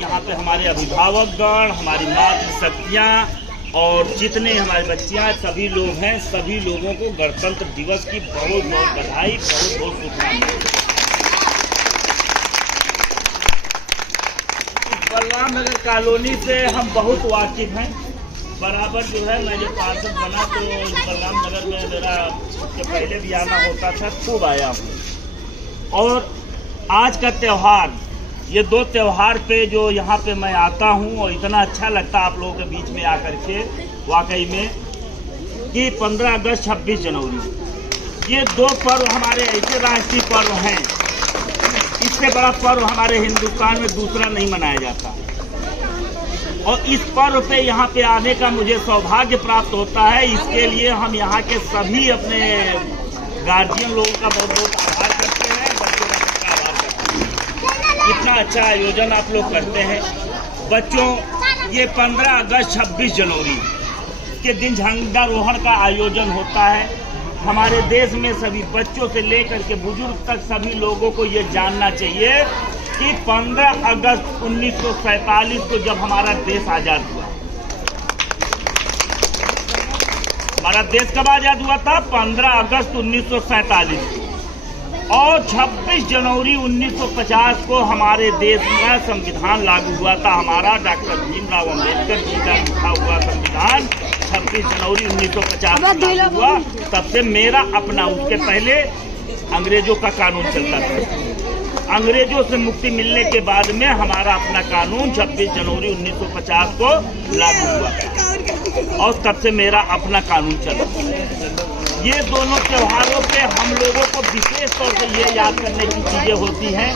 यहाँ पे हमारे अभिभावकगण, हमारी मातृशक्तियाँ और जितने हमारे बच्चियाँ सभी लोग हैं, सभी लोगों को गणतंत्र दिवस की बहुत बहुत बधाई, बहुत बहुत शुभकामनाएं। बलराम नगर कॉलोनी से हम बहुत वाकिफ हैं। बराबर जो है मैं जब पार्षद बना तो बलराम नगर में मेरा इसके पहले भी आना होता था, खूब आया हूँ। और आज का त्यौहार, ये दो त्यौहार पे जो यहाँ पे मैं आता हूँ और इतना अच्छा लगता है आप लोगों के बीच में आकर के, वाकई में कि 15 अगस्त 26 जनवरी, ये दो पर्व हमारे ऐसे राष्ट्रीय पर्व हैं, इससे बड़ा पर्व हमारे हिंदुस्तान में दूसरा नहीं मनाया जाता। और इस पर्व पे यहाँ पे आने का मुझे सौभाग्य प्राप्त होता है। इसके लिए हम यहाँ के सभी अपने गार्जियन लोगों का बहुत बहुत आभार करते हैं, बच्चों का आभार करते हैं। इतना अच्छा आयोजन आप लोग करते हैं। बच्चों, ये 15 अगस्त 26 जनवरी के दिन झंडारोहण का आयोजन होता है। हमारे देश में सभी बच्चों से लेकर के बुजुर्ग तक सभी लोगों को ये जानना चाहिए कि 15 अगस्त 1947 को जब हमारा देश आजाद हुआ, हमारा देश कब आजाद हुआ था? 15 अगस्त 1947 को। और 26 जनवरी 1950 को हमारे देश में संविधान लागू हुआ था। हमारा डॉक्टर भीमराव अम्बेडकर जी का लिखा हुआ संविधान 26 जनवरी 1950 को लागू हुआ। तब से मेरा अपना, उसके पहले अंग्रेजों का कानून चलता था। अंग्रेजों से मुक्ति मिलने के बाद में हमारा अपना कानून 26 जनवरी 1950 को लागू हुआ और तब से मेरा अपना कानून चला। ये दोनों त्योहारों पे हम लोगों को विशेष तौर से ये याद करने की चीजें होती हैं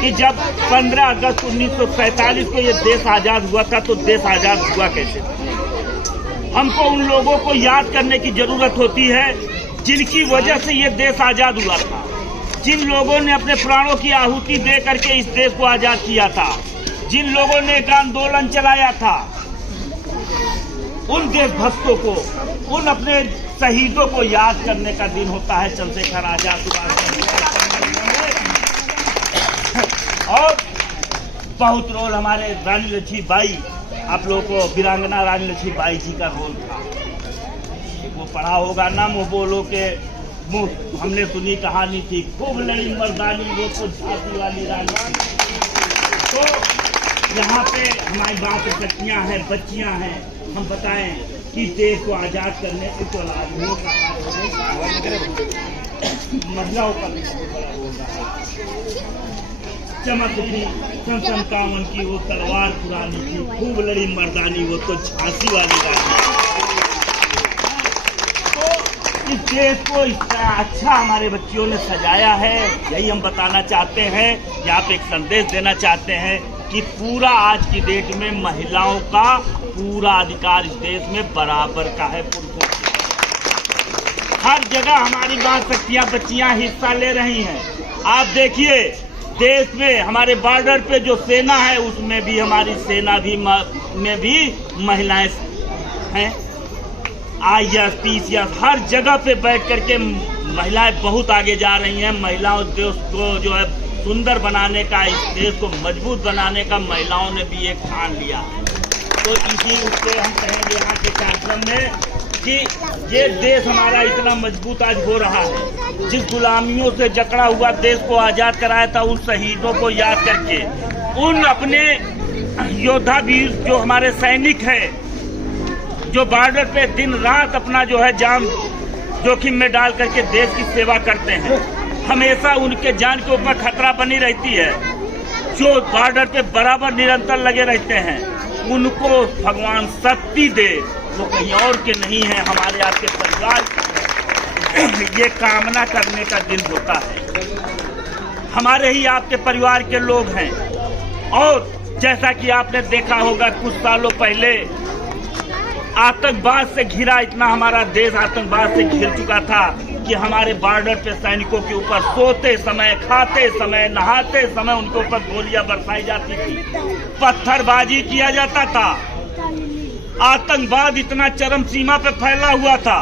कि जब 15 अगस्त 1947 को ये देश आजाद हुआ था तो देश आजाद हुआ कैसे। हमको उन लोगों को याद करने की जरूरत होती है जिनकी वजह से ये देश आजाद हुआ था, जिन लोगों ने अपने प्राणों की आहुति दे करके इस देश को आजाद किया था, जिन लोगों ने एक आंदोलन चलाया था, उन देशभक्तों को, उन अपने शहीदों को याद करने का दिन होता है चंद्रशेखर आजाद और बहुत रोल हमारे रानी लक्ष्मीबाई, आप लोगों को वीरांगना रानी लक्ष्मीबाई जी का रोल था। वो पढ़ा होगा ना, वो बोलो के मुँह हमने सुनी कहानी थी, खूब लड़ी मर्दानी वो तो झांसी वाली रानी। तो यहाँ पे हमारी बात शक्तियाँ हैं, बच्चियाँ हैं, हम बताएं कि देश को आजाद करने के तो आदमियों का महिलाओं का भी बड़ा होगा। चमक थी 57 की वो तलवार पुरानी थी, खूब लड़ी मर्दानी वो तो झांसी वाली रानी। इस देश को इतना अच्छा हमारे बच्चियों ने सजाया है, यही हम बताना चाहते हैं। यहाँ पे एक संदेश देना चाहते हैं कि पूरा आज की डेट में महिलाओं का पूरा अधिकार इस देश में बराबर का है। पुरुषों हर जगह हमारी बात शक्तियाँ बच्चियाँ हिस्सा ले रही हैं। आप देखिए देश में हमारे बॉर्डर पे जो सेना है उसमें भी हमारी सेना भी में भी महिलाएं हैं। IAS, PCS हर जगह पे बैठ करके महिलाएं बहुत आगे जा रही हैं। महिलाओं देश को जो है सुंदर बनाने का, इस देश को मजबूत बनाने का महिलाओं ने भी एक ठान लिया है। तो इसी उससे हम कहेंगे यहाँ के कार्यक्रम में कि ये देश हमारा इतना मजबूत आज हो रहा है। जिस गुलामियों से जकड़ा हुआ देश को आजाद कराया था, उन शहीदों को याद करके, उन अपने योद्धा वीर जो हमारे सैनिक हैं जो बॉर्डर पे दिन रात अपना जो है जान जोखिम में डाल करके देश की सेवा करते हैं, हमेशा उनके जान के ऊपर खतरा बनी रहती है। जो बॉर्डर पे बराबर निरंतर लगे रहते हैं, उनको भगवान शक्ति दे, वो कहीं और के नहीं है, हमारे आपके परिवार ये कामना करने का दिन होता है। हमारे ही आपके परिवार के लोग हैं। और जैसा कि आपने देखा होगा कुछ सालों पहले आतंकवाद से घिरा, इतना हमारा देश आतंकवाद से घिर चुका था कि हमारे बॉर्डर पे सैनिकों के ऊपर सोते समय, खाते समय, नहाते समय उनके ऊपर गोलियां बरसाई जाती थी, पत्थरबाजी किया जाता था। आतंकवाद इतना चरम सीमा पे फैला हुआ था,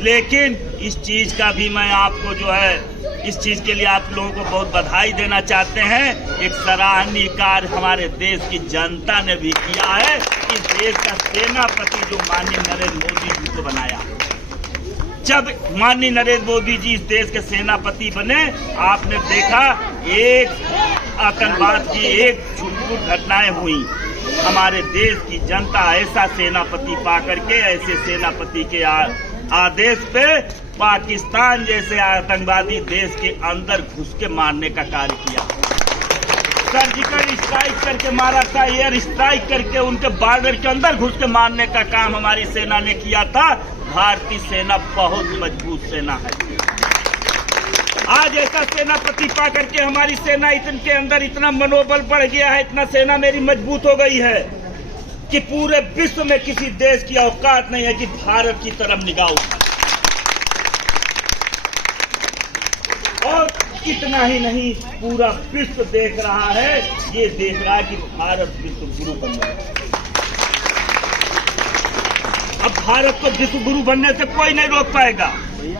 लेकिन इस चीज का भी मैं आपको जो है इस चीज के लिए आप लोगों को बहुत बधाई देना चाहते हैं। एक सराहनीय कार्य हमारे देश की जनता ने भी किया है कि देश का सेनापति जो माननीय नरेंद्र मोदी जी को बनाया। जब माननीय नरेंद्र मोदी जी इस देश के सेनापति बने, आपने देखा एक आतंकवाद की एक छुटपुट घटनाएं हुई। हमारे देश की जनता ऐसा सेनापति पा करके, ऐसे सेनापति के आदेश पे पाकिस्तान जैसे आतंकवादी देश के अंदर घुस के मारने का कार्य किया। सर्जिकल स्ट्राइक करके मारा था, एयर स्ट्राइक करके उनके बॉर्डर के अंदर घुस के मारने का काम हमारी सेना ने किया था। भारतीय सेना बहुत मजबूत सेना है। आज ऐसा सेनापति पा करके हमारी सेना के अंदर इतना मनोबल बढ़ गया है, इतना सेना मेरी मजबूत हो गई है कि पूरे विश्व में किसी देश की औकात नहीं है कि भारत की तरफ निगाह उठाए। और इतना ही नहीं, पूरा विश्व देख रहा है, ये देख रहा है कि भारत विश्व गुरु बन रहा है। अब भारत को विश्व गुरु बनने से कोई नहीं रोक पाएगा।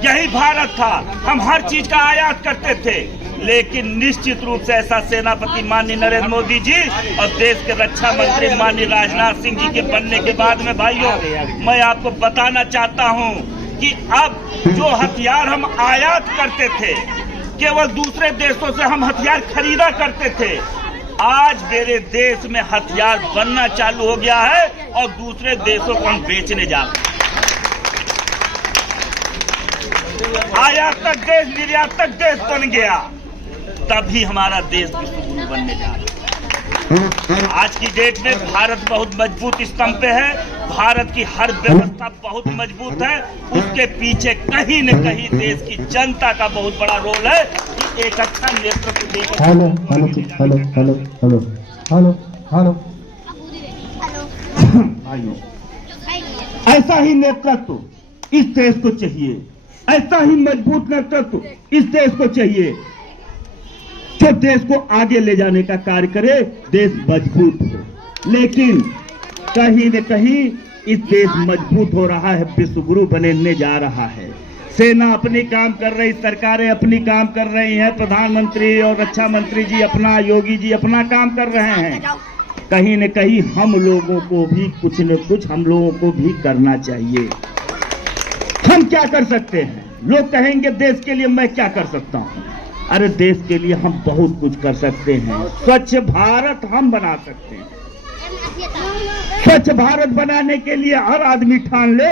यही भारत था, हम हर चीज का आयात करते थे, लेकिन निश्चित रूप से ऐसा सेनापति माननीय नरेंद्र मोदी जी और देश के रक्षा मंत्री माननीय राजनाथ सिंह जी के बनने के बाद में भाइयों, मैं आपको बताना चाहता हूं कि अब जो हथियार हम आयात करते थे, केवल दूसरे देशों से हम हथियार खरीदा करते थे, आज मेरे देश में हथियार बनना चालू हो गया है और दूसरे देशों को हम बेचने जा रहे हैं। आयातक देश निर्यातक देश बन गया, तभी हमारा देश विश्व गुरु बनने जा रहा है। आज की डेट में भारत बहुत मजबूत स्तंभ पे है, भारत की हर व्यवस्था बहुत मजबूत है। उसके पीछे कहीं न कहीं देश की जनता का बहुत बड़ा रोल है कि एक अच्छा नेतृत्व देकर। Hello hello hello hello hello hello hello भाइयों, ऐसा ही नेतृत्व इस देश को चाहिए, ऐसा ही मजबूत नेतृत्व इस देश को चाहिए जो देश को आगे ले जाने का कार्य करे, देश मजबूत हो। लेकिन कहीं न कहीं इस देश मजबूत हो रहा है, विश्व गुरु बनने जा रहा है। सेना अपनी काम कर रही, सरकारें अपनी काम कर रही हैं, प्रधानमंत्री और रक्षा मंत्री जी अपना, योगी जी अपना काम कर रहे हैं। कहीं न कहीं हम लोगों को भी कुछ न कुछ हम लोगों को भी करना चाहिए। हम क्या कर सकते हैं? लोग कहेंगे देश के लिए मैं क्या कर सकता हूं? अरे देश के लिए हम बहुत कुछ कर सकते हैं। स्वच्छ भारत हम बना सकते हैं। स्वच्छ भारत बनाने के लिए हर आदमी ठान ले,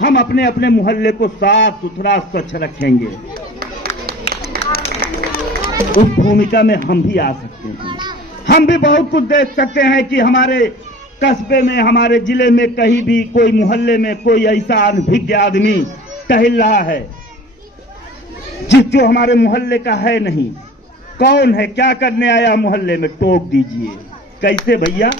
हम अपने अपने मोहल्ले को साफ सुथरा स्वच्छ रखेंगे। उस भूमिका में हम भी आ सकते हैं। हम भी बहुत कुछ देख सकते हैं कि हमारे कस्बे में, हमारे जिले में, कहीं भी कोई मोहल्ले में कोई ऐसा अनभिज्ञ आदमी टहल रहा है जो हमारे मोहल्ले का है नहीं। कौन है, क्या करने आया मोहल्ले में, टोक दीजिए। कैसे भैया?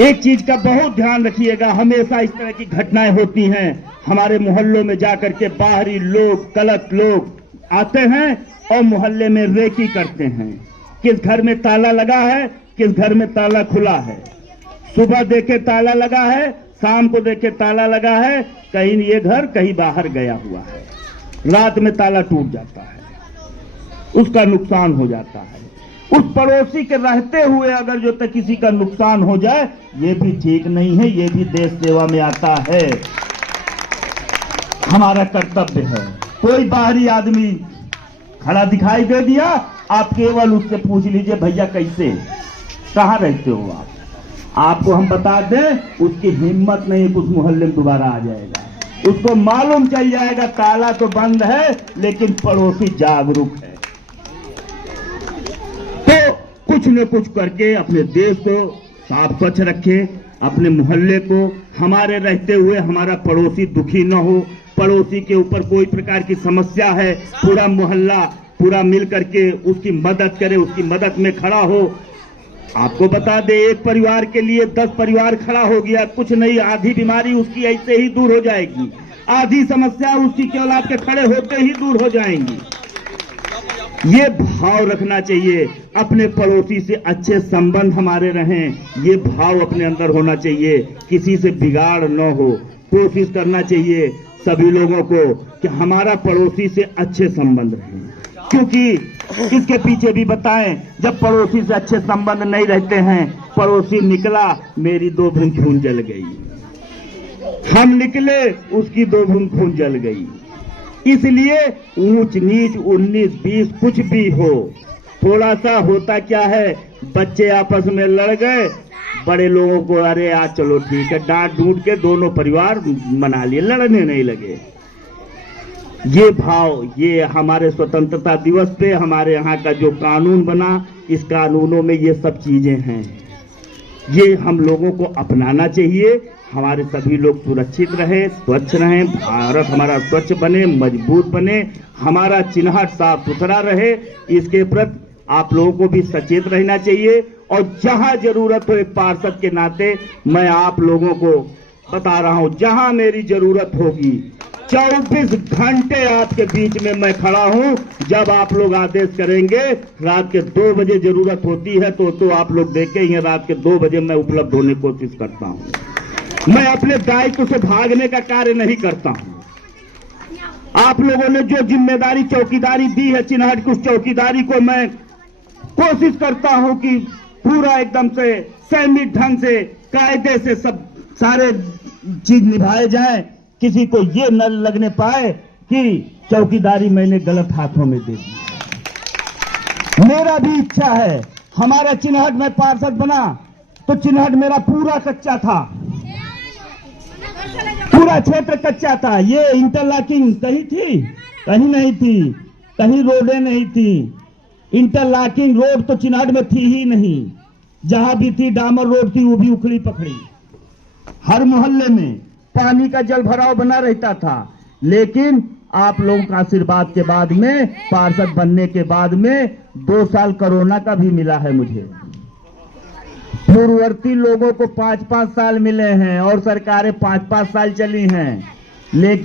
एक चीज का बहुत ध्यान रखिएगा, हमेशा इस तरह की घटनाएं होती हैं। हमारे मोहल्लों में जाकर के बाहरी लोग, गलत लोग आते हैं और मोहल्ले में रेकी करते हैं। किस घर में ताला लगा है, किस घर में ताला खुला है। सुबह देखे ताला लगा है, शाम को देखे ताला लगा है, कहीं ये घर कहीं बाहर गया हुआ है। रात में ताला टूट जाता है, उसका नुकसान हो जाता है। उस पड़ोसी के रहते हुए अगर जो तक किसी का नुकसान हो जाए, ये भी ठीक नहीं है, ये भी देश सेवा में आता है। हमारा कर्तव्य है। कोई बाहरी आदमी खड़ा दिखाई दे दिया, आप केवल उससे पूछ लीजिए भैया कैसे, कहाँ रहते हो आप? आपको हम बता दें, उसकी हिम्मत नहीं उस मोहल्ले में दोबारा आ जाएगा। उसको मालूम चल जाएगा ताला तो बंद है, लेकिन पड़ोसी जागरूक है। तो कुछ न कुछ करके अपने देश को साफ स्वच्छ रखें, अपने मोहल्ले को। हमारे रहते हुए हमारा पड़ोसी दुखी न हो, पड़ोसी के ऊपर कोई प्रकार की समस्या है, पूरा मोहल्ला पूरा मिल करके उसकी मदद करे, उसकी मदद में खड़ा हो। आपको बता दे, एक परिवार के लिए 10 परिवार खड़ा हो गया, कुछ नहीं, आधी बीमारी उसकी ऐसे ही दूर हो जाएगी, आधी समस्या उसकी केवल आपके खड़े होते ही दूर हो जाएंगी। ये भाव रखना चाहिए, अपने पड़ोसी से अच्छे संबंध हमारे रहें, ये भाव अपने अंदर होना चाहिए। किसी से बिगाड़ न हो, कोशिश करना चाहिए सभी लोगों को कि हमारा पड़ोसी से अच्छे संबंध रहे, क्योंकि इसके पीछे भी बताएं, जब पड़ोसी से अच्छे संबंध नहीं रहते हैं, पड़ोसी निकला मेरी 2 बूंद खून जल गई, हम निकले उसकी 2 बूंद खून जल गई। इसलिए ऊंच नीच 19-20 कुछ भी हो, थोड़ा सा होता क्या है, बच्चे आपस में लड़ गए, बड़े लोगों को अरे आज चलो ठीक है, डांट डूट के दोनों परिवार मना लिए, लड़ने नहीं लगे। ये भाव, ये हमारे स्वतंत्रता दिवस पे हमारे यहाँ का जो कानून बना, इस कानूनों में ये सब चीजें हैं, ये हम लोगों को अपनाना चाहिए। हमारे सभी लोग सुरक्षित रहे, स्वच्छ रहें, भारत हमारा स्वच्छ बने, मजबूत बने, हमारा चिन्हट साफ सुथरा रहे, इसके प्रति आप लोगों को भी सचेत रहना चाहिए। और जहां जरूरत हो, एक पार्षद के नाते मैं आप लोगों को बता रहा हूं, जहां मेरी जरूरत होगी 24 घंटे आपके बीच में मैं खड़ा हूं। जब आप लोग आदेश करेंगे, रात के 2 बजे जरूरत होती है तो आप लोग देखे ही हैं, रात के 2 बजे मैं उपलब्ध होने की कोशिश करता हूं। मैं अपने दायित्व से भागने का कार्य नहीं करता हूं। आप लोगों ने जो जिम्मेदारी चौकीदारी दी है चिन्हट की, उस चौकीदारी को मैं कोशिश करता हूं कि पूरा एकदम से संयमित ढंग से, कायदे से सब सारे चीज निभाए जाए, किसी को ये न लगने पाए कि चौकीदारी मैंने गलत हाथों में दे दी। मेरा भी इच्छा है, हमारा चिन्हट में पार्षद बना तो चिन्हट मेरा पूरा कच्चा था, पूरा क्षेत्र कच्चा था। ये इंटरलॉकिंग कहीं थी, कहीं नहीं थी, कहीं रोडें नहीं थी, इंटरलॉकिंग रोड तो चिन्हट में थी ही नहीं, जहां भी थी डामर रोड थी वो भी उखड़ी पकड़ी। हर मोहल्ले में पानी का जल भराव बना रहता था, लेकिन आप लोगों का आशीर्वाद के बाद में, पार्षद बनने के बाद में 2 साल कोरोना का भी मिला है मुझे। पूर्ववर्ती लोगों को 5-5 साल मिले हैं और सरकारें 5-5 साल चली हैं, लेकिन